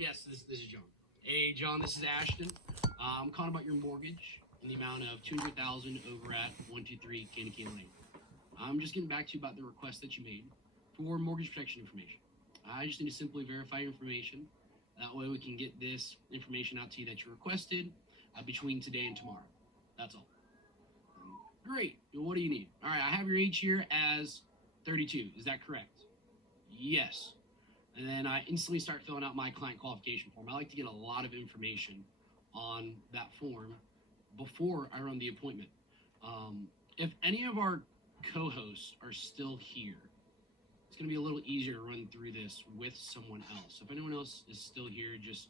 Yes, this is John. Hey, John, this is Ashton. I'm calling about your mortgage in the amount of $200,000 over at 123 Candy Cane Lane. I'm just getting back to you about the request that you made for mortgage protection information. I just need to simply verify your information. That way we can get this information out to you that you requested between today and tomorrow. That's all. Great. What do you need? All right, I have your age here as 32. Is that correct? Yes. And then I instantly start filling out my client qualification form. I like to get a lot of information on that form before I run the appointment. If any of our co-hosts are still here, it's going to be a little easier to run through this with someone else. If anyone else is still here, just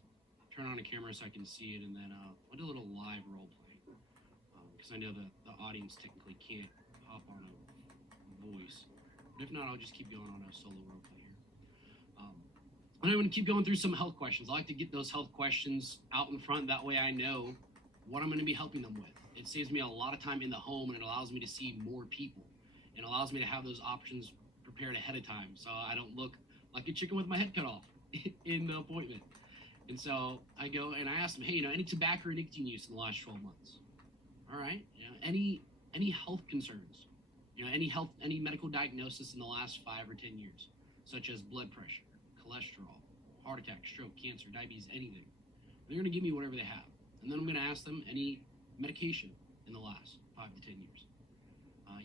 turn on a camera so I can see it, and then we'll do a little live role play. Because I know the audience technically can't hop on a voice. But if not, I'll just keep going on a solo role play here. I'm going to keep going through some health questions. I like to get those health questions out in front. That way I know what I'm going to be helping them with. It saves me a lot of time in the home, and it allows me to see more people. And allows me to have those options prepared ahead of time, so I don't look like a chicken with my head cut off in the appointment. And so I go and I ask them, hey, any tobacco or nicotine use in the last 12 months? All right. Any health concerns? Any medical diagnosis in the last 5 or 10 years, such as blood pressure, cholesterol, heart attack, stroke, cancer, diabetes, anything. They're going to give me whatever they have. And then I'm going to ask them any medication in the last 5 to 10 years.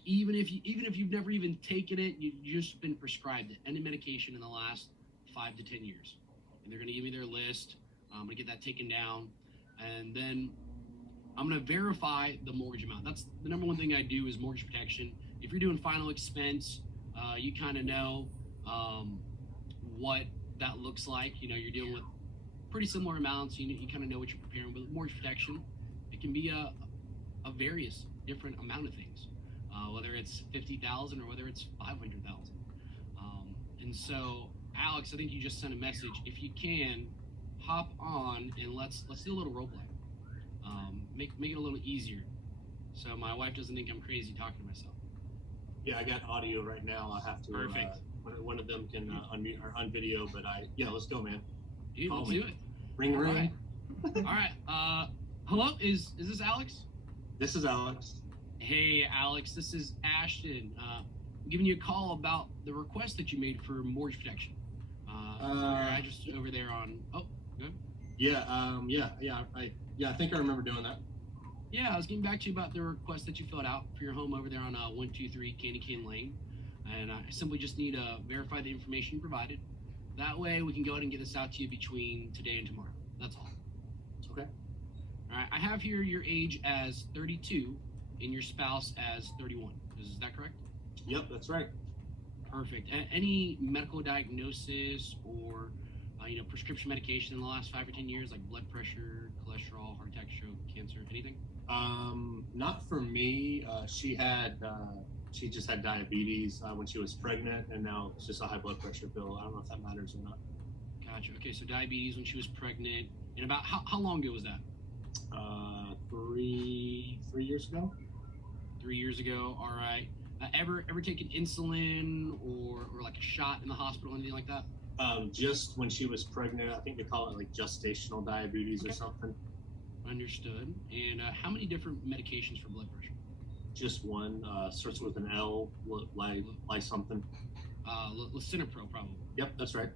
Even if you've never even taken it, you've just been prescribed it, any medication in the last 5 to 10 years. And they're going to give me their list. I'm going to get that taken down. And then I'm going to verify the mortgage amount. That's the number one thing I do is mortgage protection. If you're doing final expense, you kind of know what that looks like. You're dealing with pretty similar amounts. You kind of know what you're preparing. But with mortgage protection, it can be a various different amount of things, whether it's 50,000 or whether it's 500,000. And so, Alex, I think you just sent a message. If you can, hop on and let's do a little role play. Make it a little easier, so my wife doesn't think I'm crazy talking to myself. Yeah, I got audio right now. I have to. Perfect. One of them can unmute or on video, but let's go, man. Dude, let's do it. Ring. All right. All right. Hello, is this Alex? This is Alex. Hey, Alex, this is Ashton. I'm giving you a call about the request that you made for mortgage protection. I just over there on. Oh, good. Yeah. I think I remember doing that. Yeah, I was getting back to you about the request that you filled out for your home over there on 123 Candy Cane Lane, and I simply just need to verify the information you provided. That way, we can go ahead and get this out to you between today and tomorrow. That's all. Okay. All right. I have here your age as 32 and your spouse as 31. Is that correct? Yep, that's right. Perfect. Any medical diagnosis or prescription medication in the last 5 or 10 years, like blood pressure, cholesterol, heart attack, stroke, cancer, anything? Not for me. She just had diabetes when she was pregnant, and now it's just a high blood pressure pill. I don't know if that matters or not. Gotcha. Okay, so diabetes when she was pregnant. And about how long ago was that? 3 years ago. 3 years ago. All right. Ever taken insulin or like a shot in the hospital, anything like that? Just when she was pregnant. I think they call it like gestational diabetes or something. Understood. And how many different medications for blood pressure? Just one. Starts with an L, like something. Lisinopril, probably. Yep, that's right.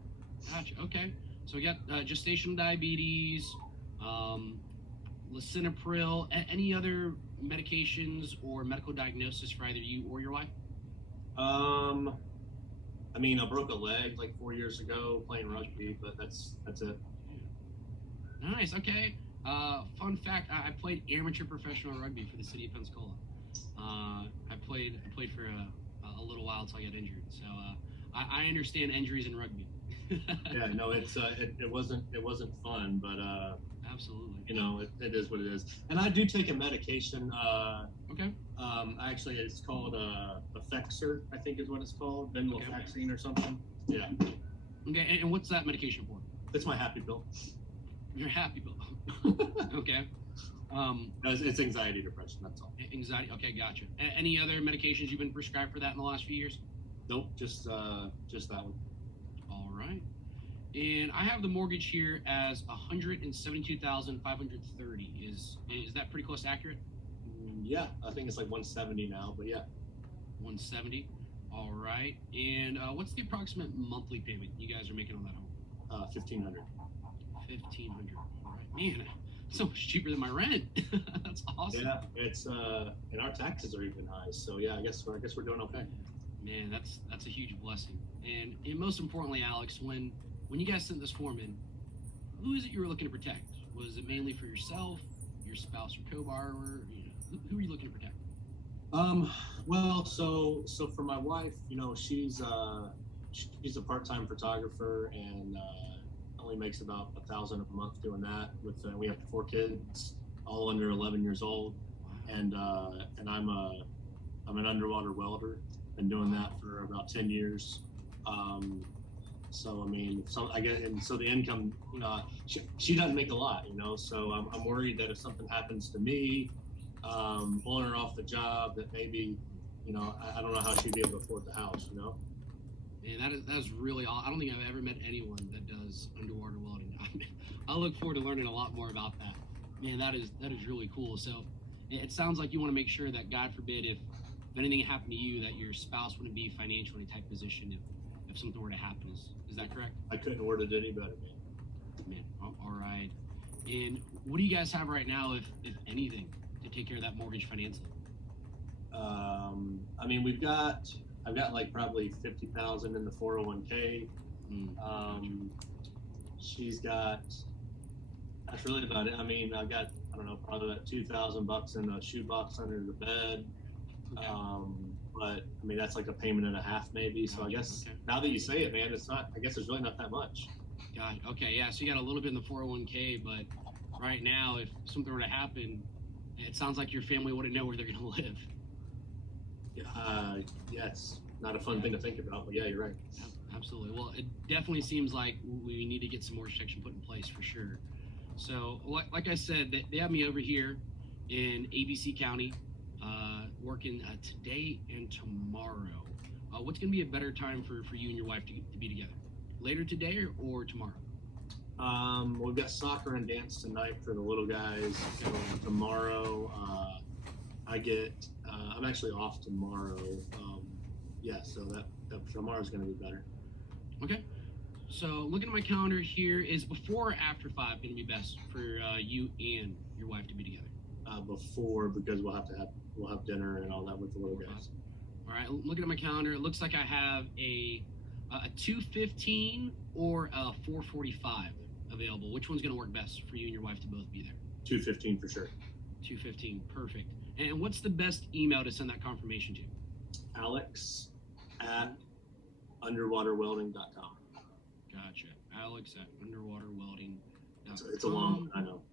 Gotcha. Okay. So we got gestational diabetes, lisinopril. Any other medications or medical diagnosis for either you or your wife? I broke a leg like 4 years ago playing rugby, but that's it. Nice. Okay. Fun fact: I played amateur professional rugby for the city of Pensacola. I played for a little while until I got injured. So I understand injuries in rugby. Yeah, no, it wasn't fun, but absolutely. It is what it is. And I do take a medication. Okay. Actually, it's called Effexor, I think is what it's called, venlafaxine or something. Yeah. Okay, and what's that medication for? It's my happy pill. Your happy pill. Okay. It's anxiety, depression. That's all. Anxiety. Okay, gotcha. Any other medications you've been prescribed for that in the last few years? Nope, just that one. All right. And I have the mortgage here as 172,530. Is that pretty close to accurate? Yeah, I think it's like 170 now, but yeah. 170. All right. And what's the approximate monthly payment you guys are making on that home? 1,500. 1,500. All right, man, so much cheaper than my rent. That's awesome. Yeah, it's and our taxes are even high. So yeah, I guess we're doing okay. Man, that's a huge blessing. And most importantly, Alex, when you guys sent this form in, who is it you were looking to protect? Was it mainly for yourself, your spouse, or co-borrower? You know, who are you looking to protect? Well, so for my wife, you know, she's a part-time photographer and only makes about 1,000 a month doing that. With we have 4 kids, all under 11 years old, and I'm an underwater welder. Been doing that for about 10 years. So I mean, so I get, and so the income, you know, she doesn't make a lot, you know. So I'm worried that if something happens to me, pulling her off the job, that maybe, you know, I don't know how she'd be able to afford the house, you know. Man, that's really all. I don't think I've ever met anyone that does underwater welding. I look forward to learning a lot more about that. Man, that is really cool. So it sounds like you want to make sure that, God forbid, if anything happened to you, that your spouse wouldn't be financially in a tight position if something were to happen. Is that correct? I couldn't word it any better, man. Man, all right. And what do you guys have right now, if anything, to take care of that mortgage financially? I mean, I've got like probably 50,000 in the 401k. She's got, that's really about it. I mean, I've got, I don't know, probably about $2,000 in a shoebox under the bed. Okay. But I mean, that's like a payment and a half maybe. So I guess now that you say it, man, it's not, I guess it's really not that much. Got it. Okay, yeah, so you got a little bit in the 401k, but right now, if something were to happen, it sounds like your family wouldn't know where they're going to live. Yeah, it's not a fun thing to think about, but yeah, you're right. Absolutely. Well, it definitely seems like we need to get some more restriction put in place for sure. So, like I said, they have me over here in ABC County, working today and tomorrow. What's going to be a better time for you and your wife to be together? Later today or tomorrow? We've got soccer and dance tonight for the little guys. So tomorrow, I'm actually off tomorrow. Yeah, so that tomorrow's going to be better. Okay. So looking at my calendar here, is before or after 5 going to be best for you and your wife to be together? Before, because we'll have dinner and all that with the little guys. All right. Looking at my calendar, it looks like I have a 2:15 or a 4:45 available. Which one's going to work best for you and your wife to both be there? 2:15 for sure. 2:15, perfect. And what's the best email to send that confirmation to? Alex@underwaterwelding.com. Gotcha. Alex@underwaterwelding.com. It's a long one, I know.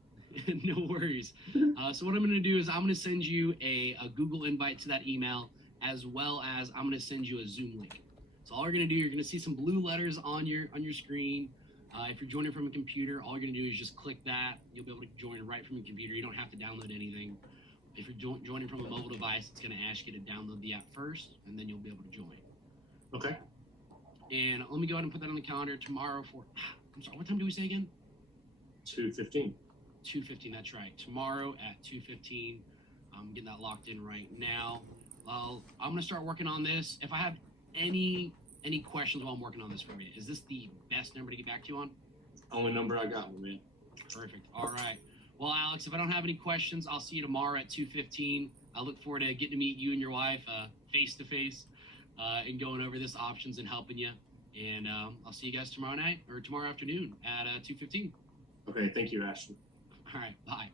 No worries. So what I'm going to do is I'm going to send you a Google invite to that email, as well as I'm going to send you a Zoom link. So all you're going to do, you're going to see some blue letters on your screen. If you're joining from a computer, all you're going to do is just click that. You'll be able to join right from your computer. You don't have to download anything. If you're joining from a mobile device, it's going to ask you to download the app first, and then you'll be able to join. Okay. And let me go ahead and put that on the calendar tomorrow for, I'm sorry, what time do we say again? 2:15. 2:15, that's right. Tomorrow at 2:15. I'm getting that locked in right now. I'm going to start working on this. If I have any questions while I'm working on this for you, is this the best number to get back to you on? Only number I got, man. Perfect. All right. Well, Alex, if I don't have any questions, I'll see you tomorrow at 2:15. I look forward to getting to meet you and your wife face to face and going over this options and helping you. And I'll see you guys tomorrow night or tomorrow afternoon at 2:15. Okay. Thank you, Ashton. All right. Bye.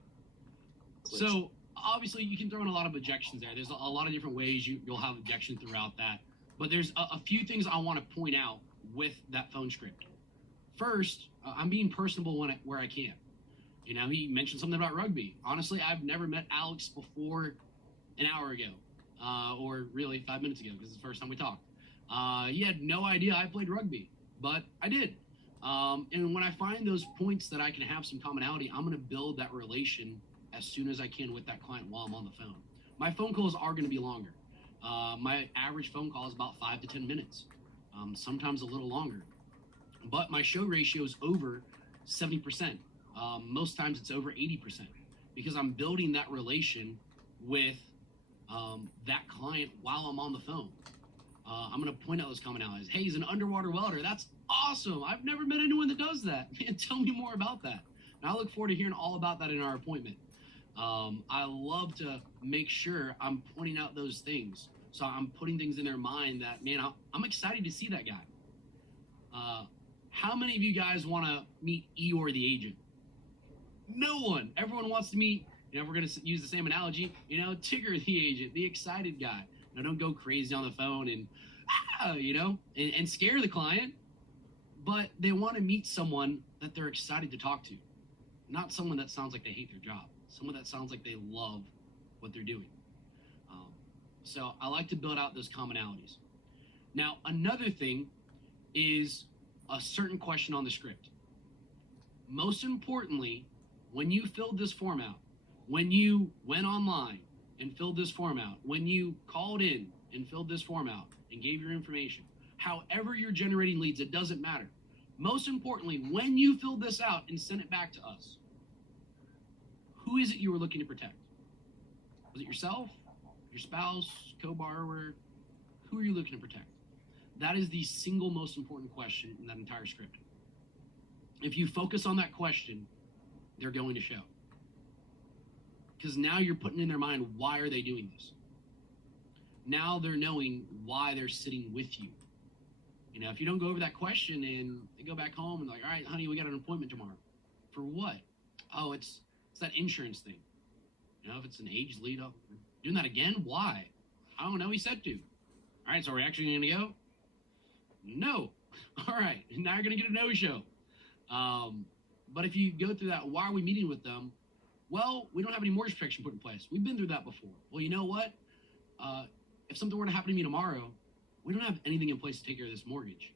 So obviously you can throw in a lot of objections there. There's a lot of different ways you'll have objections throughout that. But there's a few things I want to point out with that phone script. First, I'm being personable where I can. You know, he mentioned something about rugby. Honestly, I've never met Alex before an hour ago, or really 5 minutes ago, because it's the first time we talked. He had no idea I played rugby, but I did. And when I find those points that I can have some commonality, I'm going to build that relation as soon as I can with that client while I'm on the phone. My phone calls are going to be longer. My average phone call is about 5 to 10 minutes, sometimes a little longer. but my show ratio is over 70%. Most times it's over 80% because I'm building that relation with that client while I'm on the phone. I'm going to point out those commonalities. Hey, he's an underwater welder. That's awesome. I've never met anyone that does that. Man, tell me more about that. And I look forward to hearing all about that in our appointment. I love to make sure I'm pointing out those things. So I'm putting things in their mind that, man, I'm excited to see that guy. How many of you guys want to meet Eeyore the agent? No one. Everyone wants to meet, we're going to use the same analogy, Tigger the agent, the excited guy. Don't go crazy on the phone and, and scare the client. But they want to meet someone that they're excited to talk to. Not someone that sounds like they hate their job. Someone that sounds like they love what they're doing. So I like to build out those commonalities. Now, another thing is a certain question on the script. Most importantly, when you filled this form out, when you went online and filled this form out, when you called in and filled this form out and gave your information, however you're generating leads, it doesn't matter. Most importantly, when you filled this out and sent it back to us, who is it you were looking to protect? Was it yourself, your spouse, co-borrower? Who are you looking to protect? That is the single most important question in that entire script. If you focus on that question, they're going to show. Because now you're putting in their mind, why are they doing this? Now they're knowing why they're sitting with you. If you don't go over that question and they go back home and like, all right, honey, we got an appointment tomorrow. For what? Oh, it's that insurance thing. If it's an age lead up, doing that again? Why? I don't know. He said to. All right, so are we actually going to go? No. All right, now you're going to get a no-show. But if you go through that, why are we meeting with them? Well, we don't have any mortgage protection put in place. We've been through that before. Well, you know what? If something were to happen to me tomorrow, we don't have anything in place to take care of this mortgage.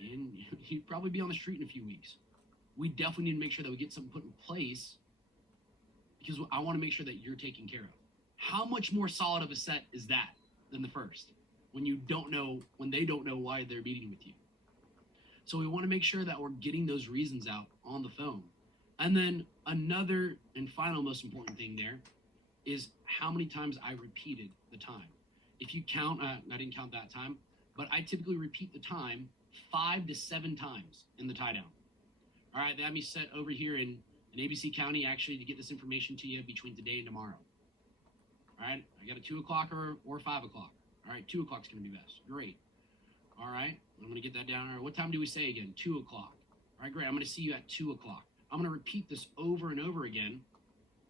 And you'd probably be on the street in a few weeks. We definitely need to make sure that we get something put in place because I want to make sure that you're taken care of. How much more solid of a set is that than the first when they don't know why they're meeting with you? So we want to make sure that we're getting those reasons out on the phone. And then another and final most important thing there is how many times I repeated the time. If you count, I didn't count that time, but I typically repeat the time 5 to 7 times in the tie down. All right, that means set over here in ABC County actually to get this information to you between today and tomorrow. All right, I got a 2 o'clock or 5 o'clock. All right, 2 o'clock's going to be best. Great. All right, I'm going to get that down. All right, what time do we say again? 2 o'clock. All right, great. I'm going to see you at 2 o'clock. I'm going to repeat this over and over again.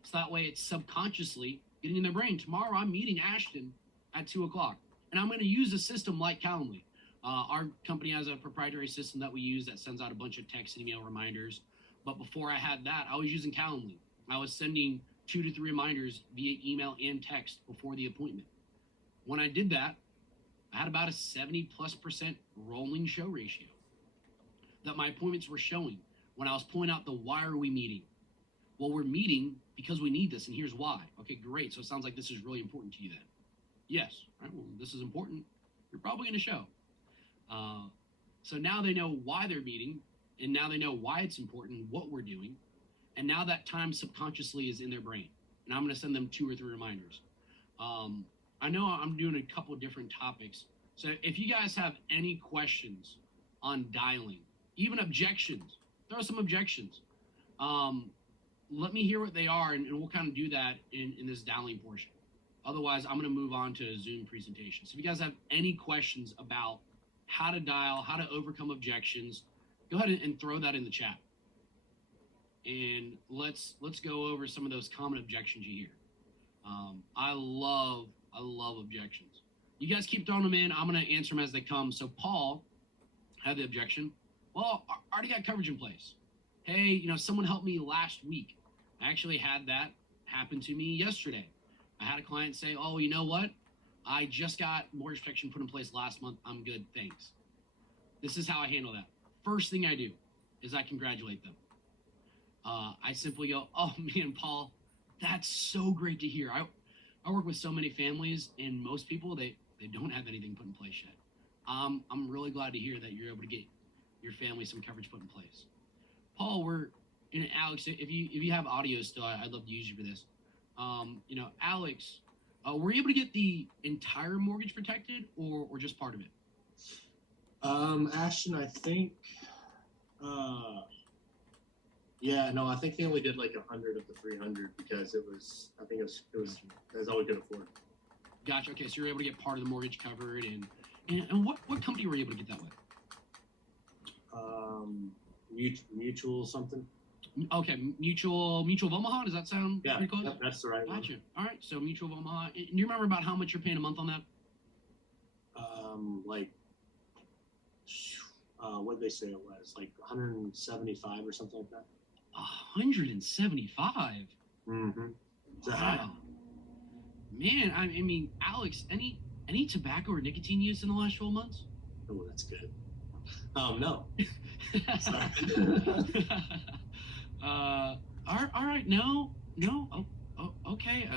So that way it's subconsciously getting in their brain. Tomorrow I'm meeting Ashton at 2 o'clock. And I'm going to use a system like Calendly. Our company has a proprietary system that we use that sends out a bunch of text and email reminders. But before I had that, I was using Calendly. I was sending 2 to 3 reminders via email and text before the appointment. When I did that, I had about a 70+% rolling show ratio that my appointments were showing when I was pointing out the why are we meeting? Well, we're meeting because we need this, and here's why. Okay, great. So it sounds like this is really important to you then. Yes. All right, well, this is important. You're probably going to show. So now they know why they're meeting, and now they know why it's important and what we're doing. And now that time subconsciously is in their brain. And I'm going to send them 2 or 3 reminders. I know I'm doing a couple different topics. So if you guys have any questions on dialing, even objections, throw some objections. Let me hear what they are, and we'll kind of do that in this dialing portion. Otherwise, I'm going to move on to a Zoom presentation. So if you guys have any questions about how to dial, how to overcome objections, go ahead and throw that in the chat. And let's go over some of those common objections you hear. I love objections. You guys keep throwing them in. I'm going to answer them as they come. So Paul had the objection. Well, I already got coverage in place. Hey, someone helped me last week. I actually had that happen to me yesterday. I had a client say, oh, you know what? I just got mortgage protection put in place last month. I'm good, thanks. This is how I handle that. First thing I do is I congratulate them. I simply go, oh man, Paul, that's so great to hear. I work with so many families, and most people, they don't have anything put in place yet. I'm really glad to hear that you're able to get your family some coverage put in place. Paul, and Alex, if you have audio still, I'd love to use you for this. Alex, were you able to get the entire mortgage protected or just part of it? Ashton, I think, yeah, no, I think they only did like 100 of the 300 because I think it was all we could afford. Gotcha. Okay, so you're able to get part of the mortgage covered, and what company were you able to get that with? Mutual something. Okay, Mutual of Omaha. Does that sound pretty close? Yep, that's the right one. Gotcha. All right, so Mutual of Omaha. And do you remember about how much you're paying a month on that? What did they say it was? Like 175 or something like that. 175. Mm-hmm. Wow. Man, I mean, Alex, any tobacco or nicotine use in the last 12 months? Oh, that's good. No. All right. No. Oh, okay.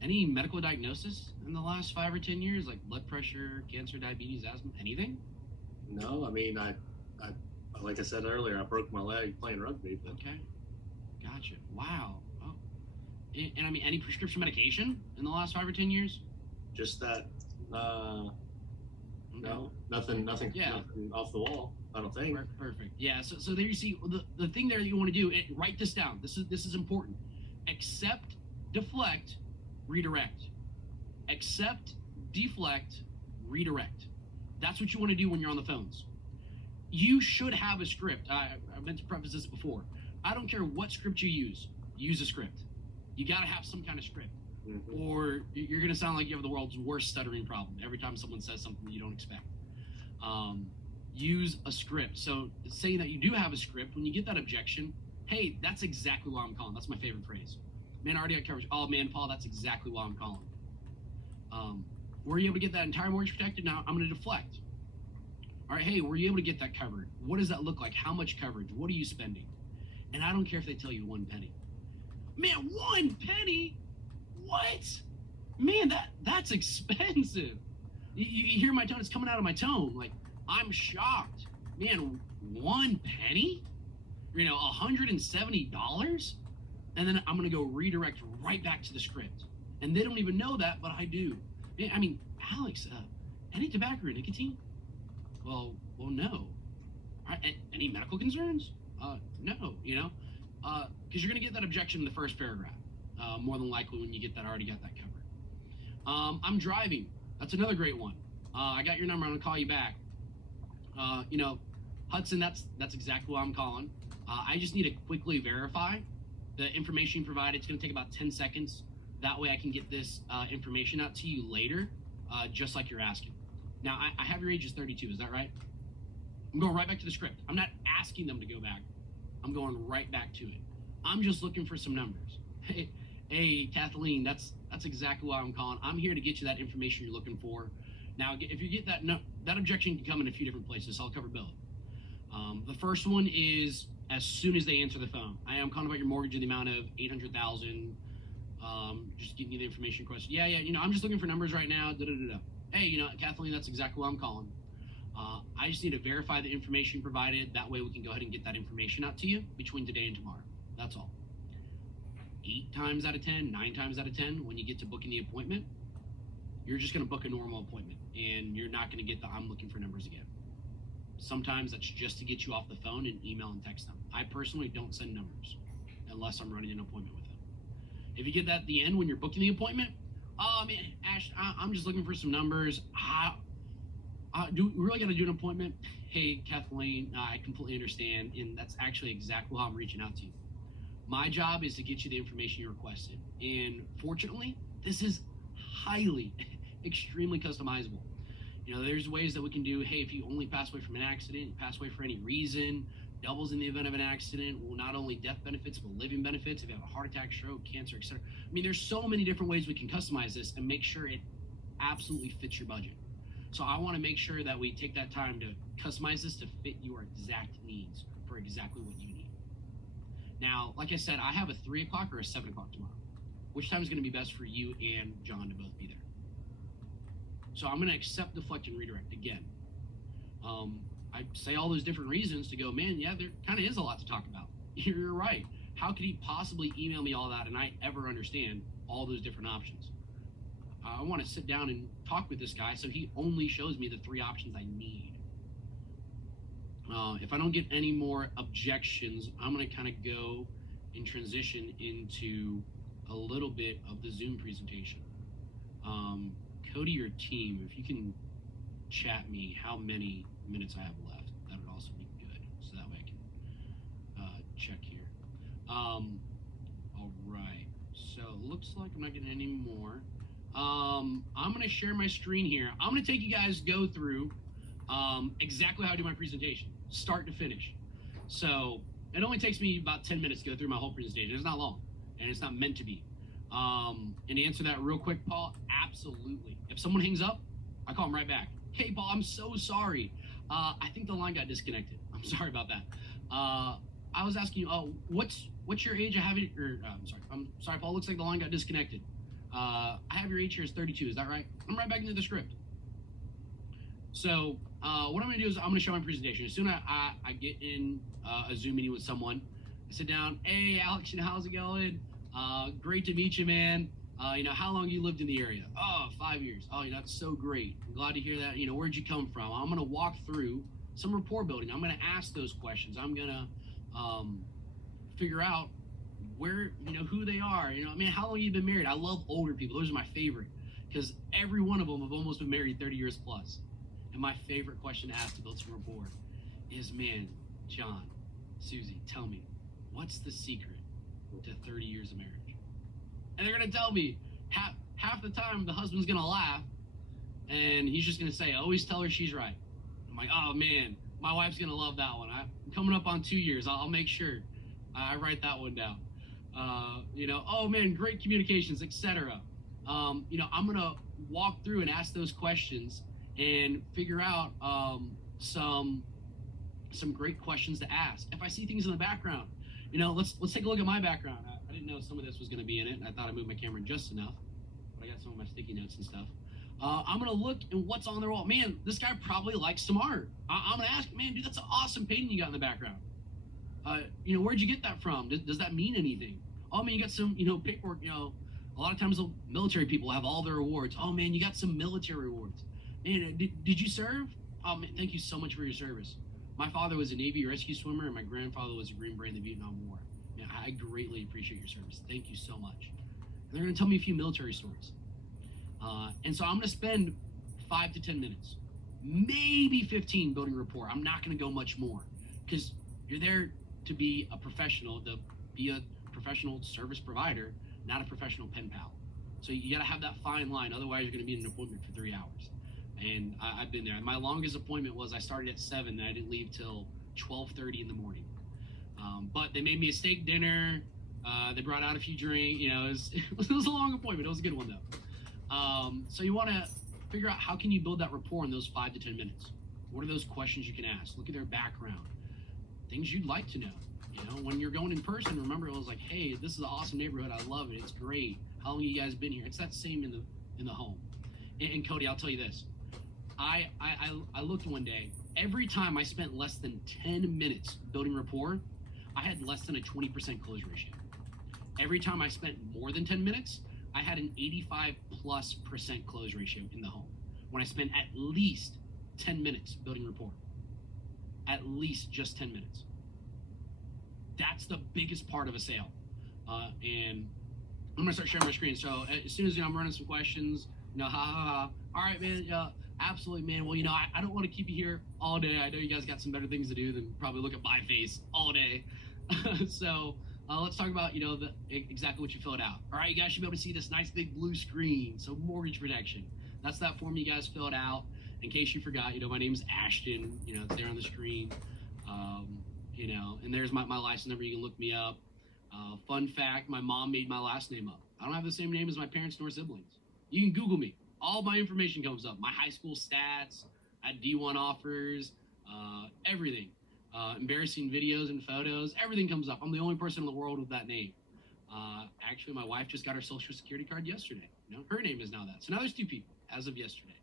Any medical diagnosis in the last 5 or 10 years, like blood pressure, cancer, diabetes, asthma, anything? No, I mean, I like I said earlier, I broke my leg playing rugby. But... Okay, gotcha. Wow. Oh, and I mean, any prescription medication in the last 5 or 10 years? Just that. No, nothing. Yeah. Nothing off the wall. I don't think. Perfect. Yeah. So there you see the thing there that you want to do. Write this down. This is important. Accept, deflect, redirect. Accept, deflect, redirect. That's what you want to do when you're on the phones. You should have a script. I meant to preface this before. I don't care what script you use a script. You got to have some kind of script. Mm-hmm. Or you're going to sound like you have the world's worst stuttering problem every time someone says something that you don't expect. Use a script. So saying that you do have a script, when you get that objection, hey, that's exactly why I'm calling. That's my favorite phrase. Man, I already got coverage. Oh, man, Paul, that's exactly why I'm calling. Were you able to get that entire mortgage protected? Now I'm going to deflect. All right, hey, were you able to get that covered? What does that look like? How much coverage? What are you spending? And I don't care if they tell you 1 penny. Man, 1 penny? What? Man, that's expensive. You hear my tone? It's coming out of my tone. Like, I'm shocked. Man, 1 penny? $170? And then I'm going to go redirect right back to the script. And they don't even know that, but I do. I mean, Alex, any tobacco or nicotine? Well, no. All right, any medical concerns? No, because you're going to get that objection in the first paragraph. More than likely when you already got that covered. I'm driving. That's another great one. I got your number. I'm going to call you back. Hudson, that's exactly what I'm calling. I just need to quickly verify the information you provided. It's going to take about 10 seconds. That way I can get this information out to you later, just like you're asking. Now, I have your age is 32. Is that right? I'm going right back to the script. I'm not asking them to go back. I'm going right back to it. I'm just looking for some numbers. Hey, Kathleen, that's exactly why I'm calling. I'm here to get you that information you're looking for. Now, if you get that objection can come in a few different places, so I'll cover both. The first one is as soon as they answer the phone. I am calling about your mortgage in the amount of $800,000. Just giving you the information question. Yeah, I'm just looking for numbers right now. Hey, Kathleen, that's exactly what I'm calling. I just need to verify the information provided. That way we can go ahead and get that information out to you between today and tomorrow. That's all. 8 times out of 10, 9 times out of 10, when you get to booking the appointment, you're just going to book a normal appointment, and you're not going to get the I'm looking for numbers again. Sometimes that's just to get you off the phone and email and text them. I personally don't send numbers unless I'm running an appointment with them. If you get that at the end when you're booking the appointment, oh man, Ash, I'm just looking for some numbers. Do we really got to do an appointment? Hey, Kathleen, I completely understand, and that's actually exactly how I'm reaching out to you. My job is to get you the information you requested, and fortunately, this is highly, extremely customizable. There's ways that we can do, hey, if you only pass away from an accident, you pass away for any reason, doubles in the event of an accident, well, not only death benefits, but living benefits, if you have a heart attack, stroke, cancer, etc. I mean, there's so many different ways we can customize this and make sure it absolutely fits your budget. So I want to make sure that we take that time to customize this to fit your exact needs for exactly what you need. Now, like I said, I have a 3 o'clock or a 7 o'clock tomorrow. Which time is going to be best for you and John to both be there? So I'm going to accept, deflect, and redirect again. I say all those different reasons to go, man, yeah, there kind of is a lot to talk about. You're right. How could he possibly email me all that and I ever understand all those different options? I want to sit down and talk with this guy so he only shows me the 3 options I need. If I don't get any more objections, I'm going to kind of go and transition into a little bit of the Zoom presentation. Cody or team, if you can chat me how many minutes I have left, that would also be good. So that way I can check here. All right. So looks like I'm not getting any more. I'm going to share my screen here. I'm going to take you guys go through exactly how I do my presentation, start to finish. So it only takes me about 10 minutes to go through my whole presentation. It's not long, and it's not meant to be. And to answer that real quick, Paul, absolutely. If someone hangs up, I call them right back. Hey, Paul, I'm so sorry. I think the line got disconnected. I'm sorry about that. I was asking you, what's your age? I'm sorry, Paul. Looks like the line got disconnected. I have your age here is 32. Is that right? I'm right back into the script. So what I'm going to do is I'm going to show my presentation. As soon as I get in a Zoom meeting with someone, I sit down. Hey, Alex, how's it going? Great to meet you, man. How long you lived in the area? Oh, 5 years. Oh, that's so great. I'm glad to hear that. Where'd you come from? I'm going to walk through some rapport building. I'm going to ask those questions. I'm going to figure out where, who they are. How long you been married? I love older people. Those are my favorite because every one of them have almost been married 30 years plus. And my favorite question to ask to build some rapport is, man, John, Susie, tell me, what's the secret to 30 years of marriage? And they're going to tell me half the time the husband's going to laugh and he's just going to say, always tell her she's right. I'm like, oh man, my wife's going to love that one. I'm coming up on 2 years. I'll make sure I write that one down. Oh man, great communications, etc. I'm going to walk through and ask those questions and figure out some great questions to ask. If I see things in the background, let's take a look at my background. I didn't know some of this was going to be in it. I thought I moved my camera just enough, but I got some of my sticky notes and stuff. I'm going to look at what's on their wall. Man, this guy probably likes some art. I'm going to ask, man, dude, that's an awesome painting you got in the background. Where'd you get that from? Does that mean anything? Oh, man, you got some, paperwork. A lot of times the military people have all their awards. Oh, man, you got some military awards. Man, did you serve? Oh, man, thank you so much for your service. My father was a Navy rescue swimmer, and my grandfather was a Green Beret in the Vietnam War. Man, I greatly appreciate your service. Thank you so much. And they're going to tell me a few military stories. And so I'm going to spend 5 to 10 minutes, maybe 15 building rapport. I'm not going to go much more because you're there to be a professional, to be a professional service provider, not a professional pen pal. So you got to have that fine line. Otherwise, you're going to be in an appointment for 3 hours. And I've been there. My longest appointment was I started at 7 and I didn't leave till 12:30 in the morning. But they made me a steak dinner. They brought out a few drinks. It was a long appointment. It was a good one though. So you want to figure out how can you build that rapport in those 5 to 10 minutes. What are those questions you can ask? Look at their background, things you'd like to know. When you're going in person, remember it was like, hey, this is an awesome neighborhood. I love it. It's great. How long have you guys been here? It's that same in the home. And Cody, I'll tell you this. I looked one day. Every time I spent less than 10 minutes building rapport, I had less than a 20% close ratio. Every time I spent more than 10 minutes, I had an 85+% close ratio in the home. When I spent at least 10 minutes building rapport, at least just 10 minutes. That's the biggest part of a sale. And I'm gonna start sharing my screen. So as soon as I'm running some questions, All right, man. Absolutely, man. Well, I don't want to keep you here all day. I know you guys got some better things to do than probably look at my face all day. So let's talk about, exactly what you filled out. All right, you guys should be able to see this nice big blue screen. So mortgage protection. That's that form you guys filled out. In case you forgot, my name's Ashton. It's there on the screen. And there's my license number. You can look me up. Fun fact, my mom made my last name up. I don't have the same name as my parents nor siblings. You can Google me. All my information comes up. My high school stats, I had D1 offers, everything. Embarrassing videos and photos, everything comes up. I'm the only person in the world with that name. Actually, my wife just got her social security card yesterday. Her name is now that. So now there's 2 people as of yesterday.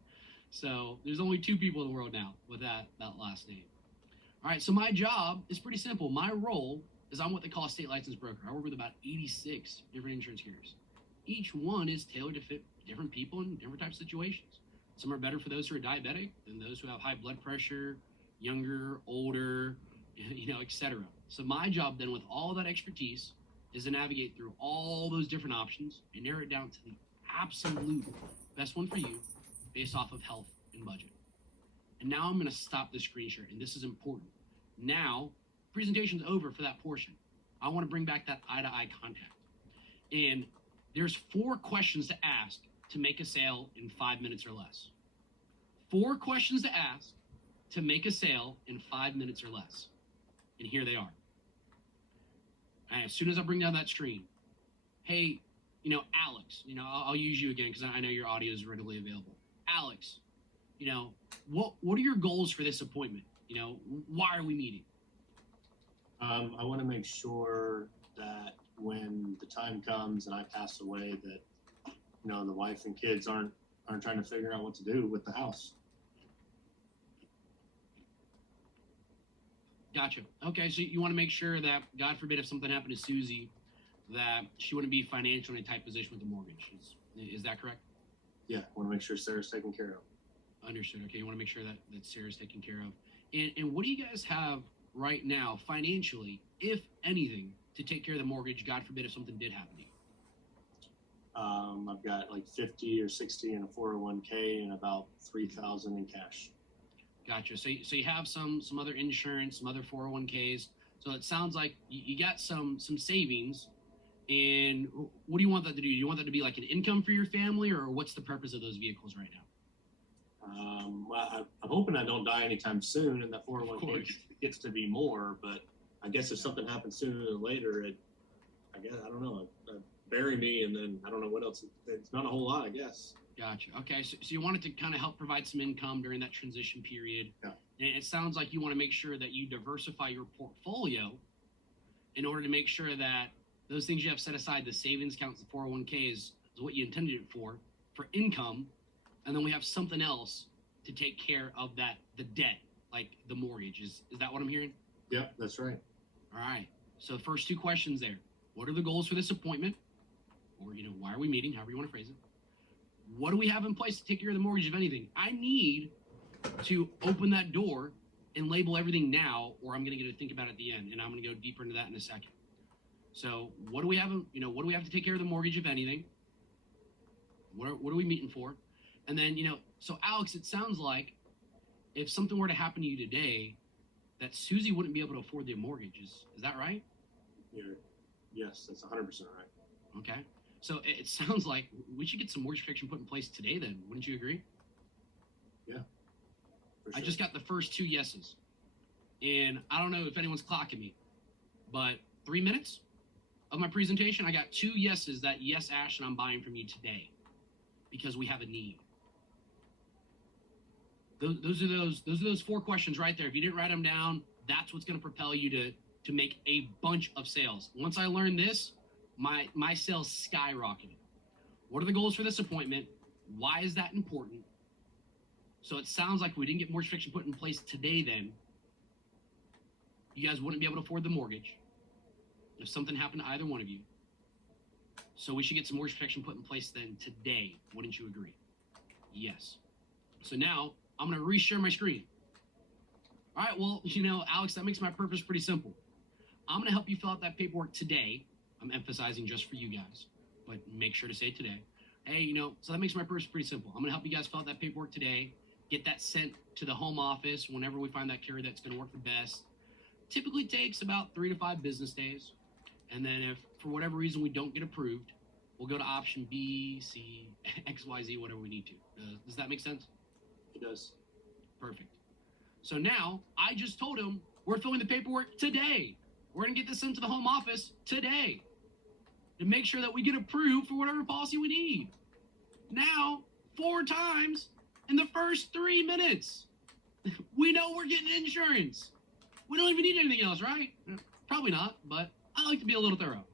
So there's only 2 people in the world now with that last name. All right, so my job is pretty simple. My role is I'm what they call a state licensed broker. I work with about 86 different insurance carriers. Each one is tailored to fit different people in different types of situations. Some are better for those who are diabetic than those who have high blood pressure, younger, older, etc. So my job then with all that expertise is to navigate through all those different options and narrow it down to the absolute best one for you based off of health and budget. And now I'm going to stop the screen share, and this is important. Now, presentation's over for that portion. I want to bring back that eye-to-eye contact. And there's 4 questions to ask to make a sale in 5 minutes or less. 4 questions to ask to make a sale in 5 minutes or less. And here they are. And as soon as I bring down that screen, hey, Alex, I'll use you again because I know your audio is readily available. Alex, what are your goals for this appointment? Why are we meeting? I want to make sure that when the time comes and I pass away, that the wife and kids aren't trying to figure out what to do with the house. Gotcha. Okay, so you want to make sure that, God forbid, if something happened to Susie, that she wouldn't be financially in a tight position with the mortgage. Is that correct? Yeah, I want to make sure Sarah's taken care of. Understood. Okay, you want to make sure that Sarah's taken care of. And what do you guys have right now financially, if anything, to take care of the mortgage, God forbid, if something did happen to you? I've got like 50 or 60 in a 401k and about 3,000 in cash. Gotcha. So you have some other insurance, some other 401ks. So it sounds like you got some savings. And what do you want that to do? Do you want that to be like an income for your family, or what's the purpose of those vehicles right now? Well, I'm hoping I don't die anytime soon, and that 401k gets to be more. But I guess if something happens sooner than later, I don't know. Bury me, and then I don't know what else. It's not a whole lot, I guess. Gotcha. Okay, so you wanted to kind of help provide some income during that transition period. Yeah. And it sounds like you want to make sure that you diversify your portfolio in order to make sure that those things you have set aside, the savings accounts, the 401ks, is what you intended it for income, and then we have something else to take care of the debt, like the mortgage. Is that what I'm hearing? Yeah, that's right. All right. So the first 2 questions there. What are the goals for this appointment? Or, why are we meeting? However you want to phrase it. What do we have in place to take care of the mortgage, if anything? I need to open that door and label everything now, or I'm going to get to think about it at the end, and I'm going to go deeper into that in a second. So what do we have? What do we have to take care of the mortgage, if anything? What are we meeting for? And then, so Alex, it sounds like if something were to happen to you today, that Susie wouldn't be able to afford the mortgage. Is that right? Yes, that's 100% right. Okay. So it sounds like we should get some mortgage protection put in place today then. Wouldn't you agree? Yeah. For sure. I just got the first 2 yeses. And I don't know if anyone's clocking me, but 3 minutes of my presentation, I got 2 yeses that, yes, Ashton, I'm buying from you today because we have a need. Those are those 4 questions right there. If you didn't write them down, that's what's going to propel you to make a bunch of sales. Once I learned this, my sales skyrocketed. What are the goals for this appointment? Why is that important? So it sounds like we didn't get mortgage protection put in place today then. You guys wouldn't be able to afford the mortgage if something happened to either one of you. So we should get some mortgage protection put in place then today. Wouldn't you agree? Yes. So now I'm going to reshare my screen. All right, well, Alex, that makes my purpose pretty simple. I'm going to help you fill out that paperwork today. I'm emphasizing just for you guys, but make sure to say today. Hey, so that makes my purpose pretty simple. I'm going to help you guys fill out that paperwork today, get that sent to the home office whenever we find that carrier that's going to work the best. Typically takes about 3 to 5 business days. And then if for whatever reason we don't get approved, we'll go to option B, C, X, Y, Z, whatever we need to. Does that make sense? It does. Perfect. So now I just told him we're filling the paperwork today. We're going to get this sent to the home office today to make sure that we get approved for whatever policy we need. Now, 4 times in the first 3 minutes, we know we're getting insurance. We don't even need anything else, right? Probably not, but I like to be a little thorough.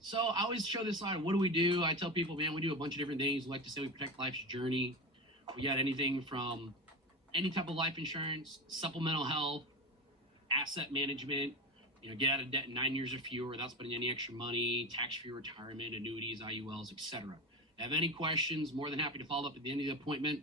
So I always show this slide. What do we do? I tell people, man, we do a bunch of different things. We like to say we protect life's journey. We got anything from any type of life insurance, supplemental health, asset management, get out of debt in 9 years or fewer without spending any extra money, tax-free retirement, annuities, IULs, etc. Have any questions? More than happy to follow up at the end of the appointment.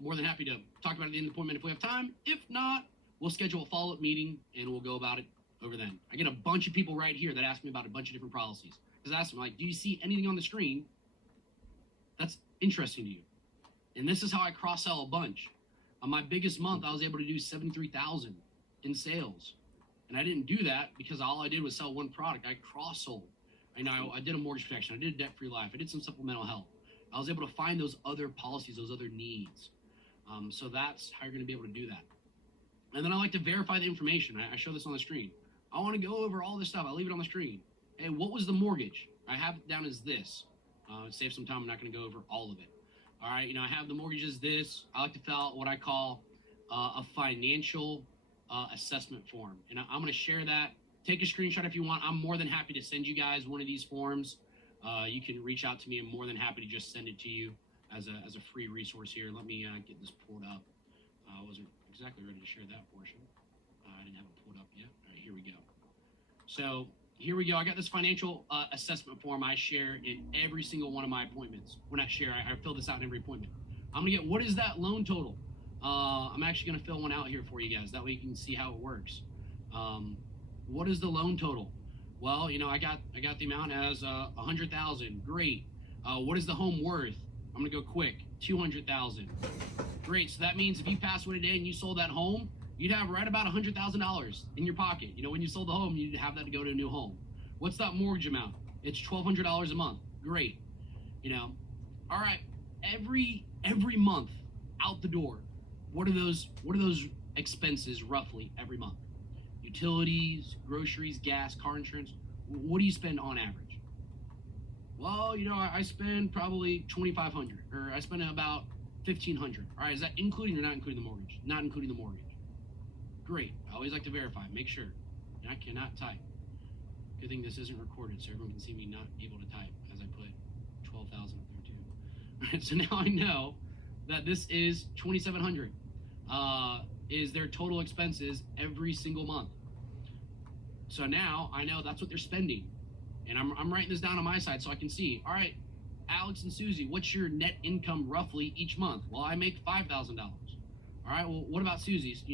More than happy to talk about it at the end of the appointment if we have time. If not, we'll schedule a follow-up meeting and we'll go about it over then. I get a bunch of people right here that ask me about a bunch of different policies. Because I ask them, like, do you see anything on the screen that's interesting to you? And this is how I cross-sell a bunch. On my biggest month, I was able to do $73,000 in sales. And I didn't do that because all I did was sell one product. I cross-sold. I did a mortgage protection. I did a debt-free life. I did some supplemental health. I was able to find those other policies, those other needs. So that's how you're going to be able to do that. And then I like to verify the information. I show this on the screen. I want to go over all this stuff. I leave it on the screen. Hey, what was the mortgage? I have it down as this. Save some time. I'm not going to go over all of it. All right. I have the mortgage as this. I like to fill out what I call a financial assessment form. And I'm going to share that. Take a screenshot if you want. I'm more than happy to send you guys one of these forms. You can reach out to me. I'm more than happy to just send it to you as a free resource here. Let me get this pulled up. I wasn't exactly ready to share that portion. I didn't have it pulled up yet. All right, here we go. So here we go. I got this financial assessment form I share in every single one of my appointments. Well, not share. I fill this out in every appointment. I'm going to get, what is that loan total? I'm actually going to fill one out here for you guys. That way you can see how it works. What is the loan total? Well, I got the amount as 100,000. Great. What is the home worth? I'm gonna go quick. 200,000. Great. So that means if you passed away today and you sold that home, you'd have right about $100,000 in your pocket. When you sold the home, you'd have that to go to a new home. What's that mortgage amount? It's $1,200 a month. Great. All right. Every month out the door, what are those expenses roughly every month? Utilities, groceries, gas, car insurance. What do you spend on average? Well, I spend probably $2,500, or I spend about $1,500. All right, is that including or not including the mortgage? Not including the mortgage. Great. I always like to verify, make sure. And I cannot type. Good thing this isn't recorded, so everyone can see me not able to type as I put 12,000 up there too. All right, so now I know that this is $2,700. Is their total expenses every single month. So now I know that's what they're spending. And I'm writing this down on my side so I can see. All right, Alex and Susie, what's your net income roughly each month? Well, I make $5,000. All right, well, what about Susie's?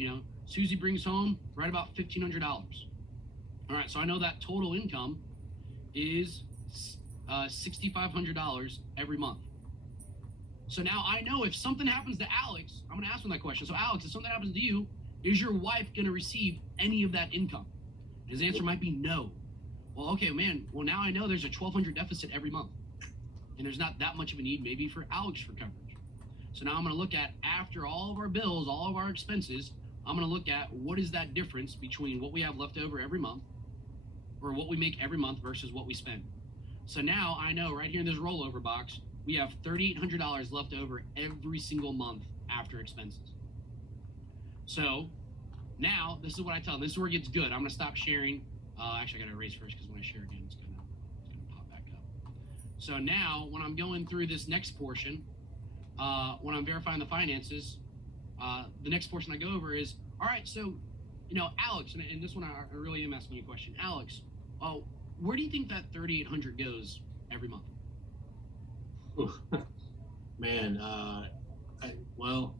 Susie brings home right about $1,500. All right, so I know that total income is $6,500 every month. So now I know if something happens to Alex, I'm going to ask him that question. So Alex, if something happens to you, is your wife going to receive any of that income? His answer might be no. Well, okay, man. Well, now I know there's a $1,200 deficit every month. And there's not that much of a need maybe for Alex for coverage. So now I'm going to look at, after all of our bills, all of our expenses, I'm going to look at what is that difference between what we have left over every month, or what we make every month versus what we spend. So now I know right here in this rollover box, we have $3,800 left over every single month after expenses. So now this is what I tell them. This is where it gets good. I'm going to stop sharing. Actually, I got to erase first because when I share again, it's gonna pop back up. So now when I'm going through this next portion, when I'm verifying the finances, the next portion I go over is, all right, so, Alex, and this one I really am asking you a question. Alex, where do you think that $3,800 goes every month? Man, well,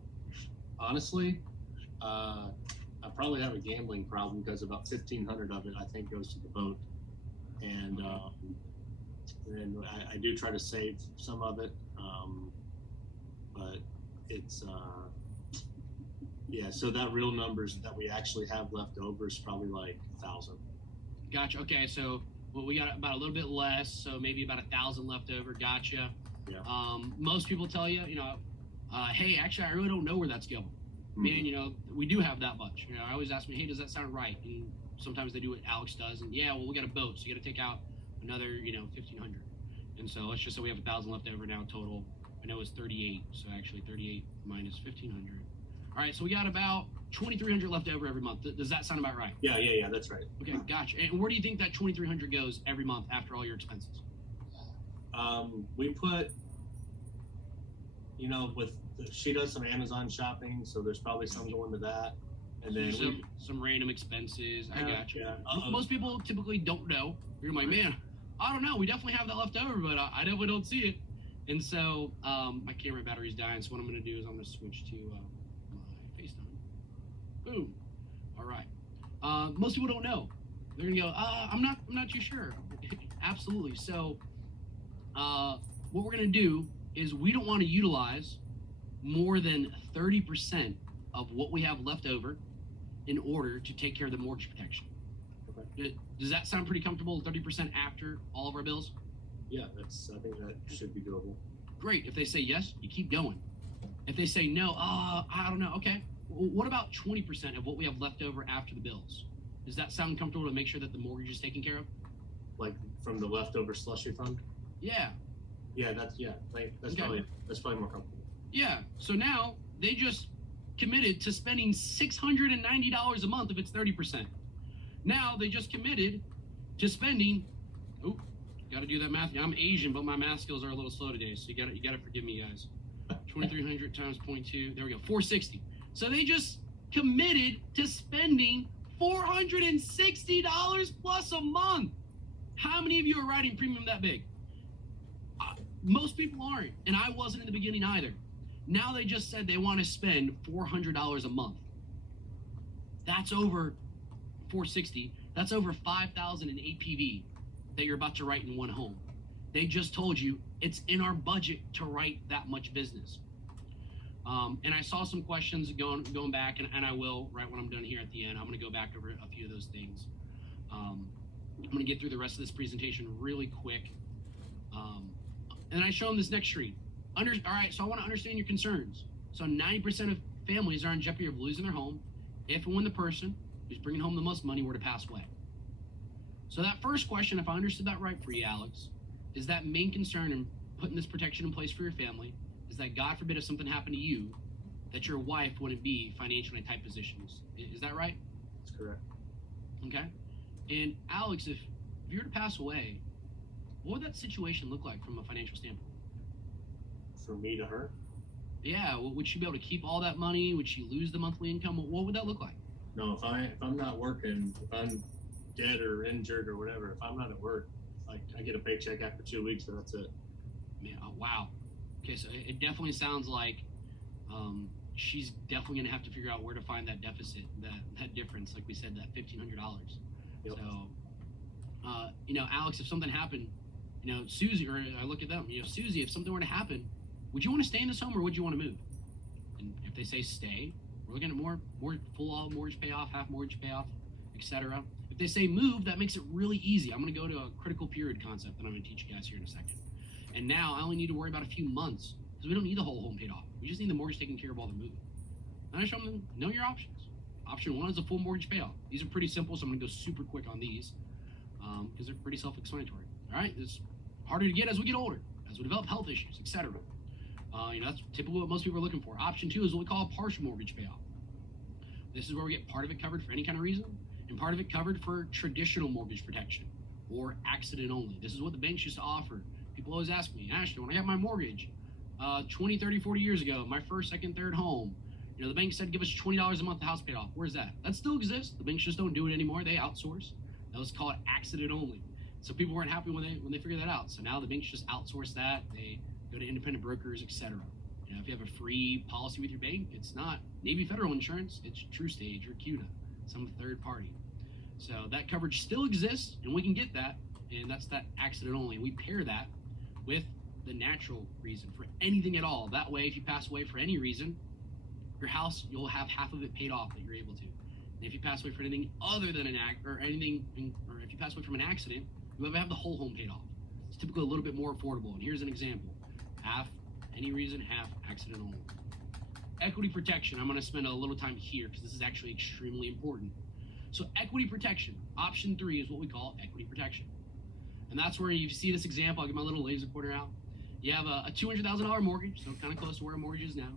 honestly, I probably have a gambling problem because about 1,500 of it I think goes to the boat, and then I do try to save some of it, but it's yeah. So that real numbers that we actually have left over is probably like 1,000. Gotcha. Okay, so we got about a little bit less, so maybe about 1,000 left over. Gotcha. Yeah. Most people tell you, hey, actually, I really don't know where that's going. Meaning, we do have that much. I always ask me, hey, does that sound right? And sometimes they do what Alex does, and yeah, well, we got a boat, so you got to take out another, 1,500. And so let's just say we have 1,000 left over now total. I know it's 38, so actually 38 minus 1,500. All right, so we got about 2,300 left over every month. Does that sound about right? Yeah, that's right. Okay, gotcha. And where do you think that 2,300 goes every month after all your expenses? We put, she does some Amazon shopping, so there's probably some going to that. And then some random expenses. I got you. Yeah. Most people typically don't know. You're like, man, I don't know. We definitely have that left over, but I definitely don't see it. And so my camera battery's dying. So what I'm going to do is I'm going to switch to my FaceTime. Boom. All right. Most people don't know. They're going to go, I'm not too sure. Absolutely. So what we're going to do is we don't want to utilize more than 30% of what we have left over in order to take care of the mortgage protection. Okay. Does that sound pretty comfortable? 30% after all of our bills? Yeah, I think that should be doable. Great. If they say yes, you keep going. If they say no, I don't know. Okay. Well, what about 20% of what we have left over after the bills? Does that sound comfortable to make sure that the mortgage is taken care of? Like from the leftover slushy fund? Yeah. Yeah, that's probably more comfortable. Yeah. So now they just committed to spending $690 a month if it's 30%. Now they just committed to spending. Oh, got to do that math. I'm Asian, but my math skills are a little slow today, so you got to forgive me, guys. 2,300 times 0.2. There we go. 460. So they just committed to spending $460 plus a month. How many of you are writing premium that big? Most people aren't, and I wasn't in the beginning either. Now they just said they want to spend $400 a month. That's over 460. That's over 5,000 in APV that you're about to write in one home. They just told you it's in our budget to write that much business. And I saw some questions going back, and I will, right when I'm done here at the end, I'm going to go back over a few of those things. I'm going to get through the rest of this presentation really quick. And I show them this next screen. All right, so I want to understand your concerns. So 90% of families are in jeopardy of losing their home if and when the person who's bringing home the most money were to pass away. So that first question, if I understood that right for you, Alex, is that main concern in putting this protection in place for your family is that God forbid if something happened to you, that your wife wouldn't be financially in tight positions. Is that right? That's correct. Okay. And Alex, if you were to pass away, what would that situation look like from a financial standpoint? For me to her? Yeah, well, would she be able to keep all that money? Would she lose the monthly income? What would that look like? No, if I'm not working, if I'm dead or injured or whatever, if I'm not at work, I get a paycheck after 2 weeks, so that's it. Man, wow. Okay, so it definitely sounds like she's definitely going to have to figure out where to find that deficit, that difference, like we said, that $1,500. Yep. So, Alex, if something happened, Susie, or I look at them, Susie, if something were to happen, would you want to stay in this home or would you want to move? And if they say stay, we're looking at more full mortgage payoff, half mortgage payoff, etc. If they say move, that makes it really easy. I'm going to go to a critical period concept that I'm going to teach you guys here in a second. And now I only need to worry about a few months because we don't need the whole home paid off. We just need the mortgage taken care of while they're moving. And I show them, know your options. Option one is a full mortgage payoff. These are pretty simple, so I'm going to go super quick on these because they're pretty self-explanatory. All right, it's harder to get as we get older, as we develop health issues, etc. That's typically what most people are looking for. Option two is what we call a partial mortgage payoff. This is where we get part of it covered for any kind of reason and part of it covered for traditional mortgage protection or accident only. This is what the banks used to offer. People always ask me, Ashton, when I got my mortgage 20, 30, 40 years ago, my first, second, third home, the bank said give us $20 a month, the house paid off. Where's that? That still exists. The banks just don't do it anymore. They outsource. That was called accident only. So people weren't happy when they figured that out. So now the banks just outsource that. They go to independent brokers, etc. If you have a free policy with your bank, it's not Navy Federal Insurance, it's TrueStage or CUNA, some third party. So that coverage still exists, and we can get that, and that's that accident only. And we pair that with the natural reason for anything at all. That way, if you pass away for any reason, your house, you'll have half of it paid off that you're able to. And if you pass away for anything other than or if you pass away from an accident, you'll have the whole home paid off. It's typically a little bit more affordable. And here's an example. Half any reason, half accident only. Equity protection, I'm going to spend a little time here because this is actually extremely important. So equity protection, option 3 is what we call equity protection. And that's where you see this example, I'll get my little laser pointer out. You have a $200,000 mortgage, so kind of close to where a mortgage is now.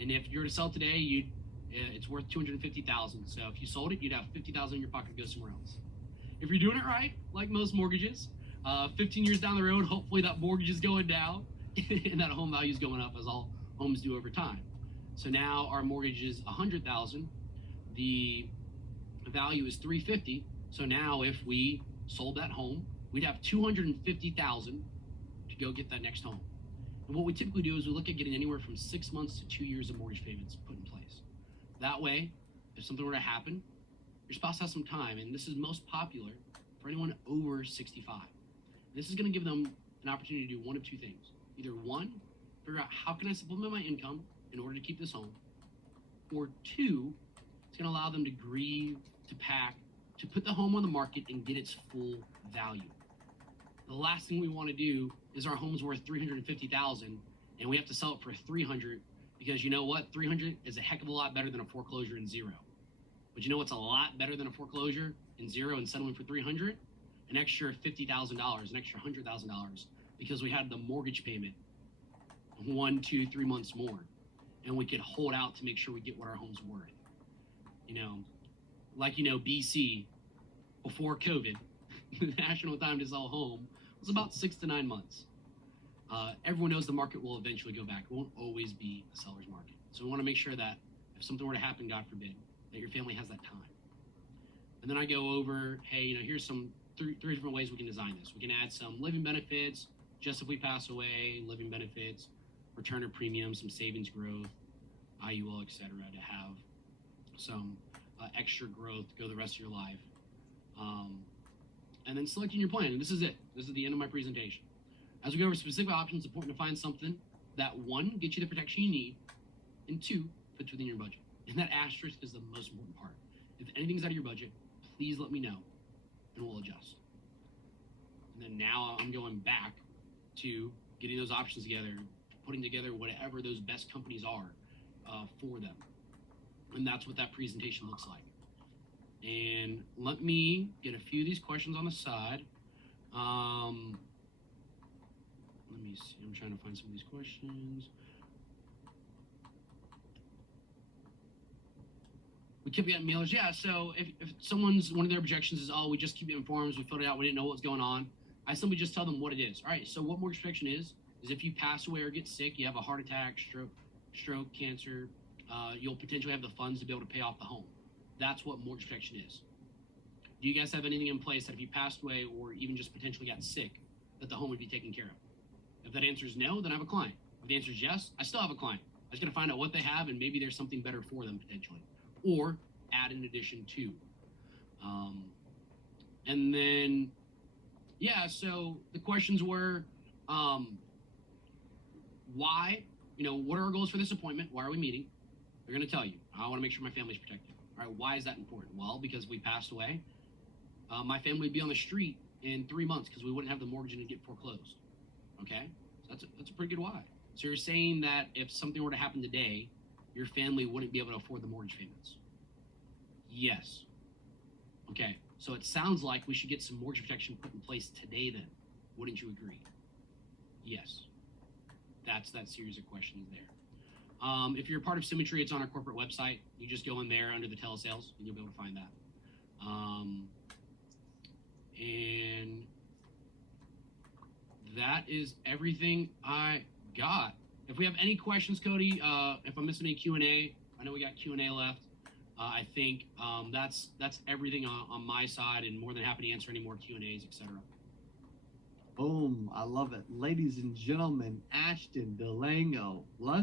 And if you were to sell today, it's worth $250,000. So if you sold it, you'd have $50,000 in your pocket to go somewhere else. If you're doing it right, like most mortgages, 15 years down the road, hopefully that mortgage is going down and that home value is going up as all homes do over time. So now our mortgage is $100,000. The value is 350. So now if we sold that home, we'd have 250,000 to go get that next home. And what we typically do is we look at getting anywhere from 6 months to 2 years of mortgage payments put in place. That way, if something were to happen, your spouse has some time, and this is most popular for anyone over 65. This is going to give them an opportunity to do one of two things. Either one, figure out how can I supplement my income in order to keep this home, or two, it's going to allow them to grieve, to pack, to put the home on the market and get its full value. The last thing we want to do is our home's worth $350,000 and we have to sell it for $300 because you know what? $300 is a heck of a lot better than a foreclosure and zero. But you know what's a lot better than a foreclosure and zero and settling for $300? An extra $50,000, an extra $100,000 because we had the mortgage payment 1, 2, 3 months more, and we could hold out to make sure we get what our home's worth. You know, like BC, before COVID, the national time to sell a home was about 6 to 9 months. Everyone knows the market will eventually go back. It won't always be a seller's market. So we want to make sure that if something were to happen, God forbid, that your family has that time. And then I go over, hey, here's some three different ways we can design this. We can add some living benefits, just if we pass away, living benefits, return of premium, some savings growth, IUL, etc., to have some extra growth to go the rest of your life. And then selecting your plan, and this is it. This is the end of my presentation. As we go over specific options, it's important to find something that, one, gets you the protection you need, and two, fits within your budget. And that asterisk is the most important part. If anything's out of your budget, please let me know, and we'll adjust. And then now I'm going back to getting those options together, putting together whatever those best companies are for them. And that's what that presentation looks like. And let me get a few of these questions on the side. Let me see, I'm trying to find some of these questions. We keep getting mailers. Yeah, so if one of their objections is, oh, we just keep getting forms, we filled it out, we didn't know what was going on, I simply just tell them what it is. All right, so what mortgage protection is if you pass away or get sick, you have a heart attack, stroke, cancer, you'll potentially have the funds to be able to pay off the home. That's what mortgage protection is. Do you guys have anything in place that if you passed away or even just potentially got sick, that the home would be taken care of? If that answer is no, then I have a client. If the answer is yes, I still have a client. I just got to find out what they have and maybe there's something better for them potentially, or add in addition to. And then, yeah, so the questions were, why, what are our goals for this appointment? Why are we meeting? They're going to tell you, I want to make sure my family's protected. All right, why is that important? Well, because if we passed away, my family would be on the street in 3 months because we wouldn't have the mortgage and it'd get foreclosed. Okay, so that's a pretty good why. So you're saying that if something were to happen today, your family wouldn't be able to afford the mortgage payments? Yes. Okay, so it sounds like we should get some mortgage protection put in place today then. Wouldn't you agree? Yes. That's that series of questions there. If you're a part of Symmetry, it's on our corporate website. You just go in there under the telesales and you'll be able to find that. And that is everything I got. If we have any questions, Cody, if I'm missing any Q&A, I know we got Q&A left. I think that's everything on my side, and more than happy to answer any more Q&As, etc. Boom, I love it. Ladies and gentlemen, Ashton Delango.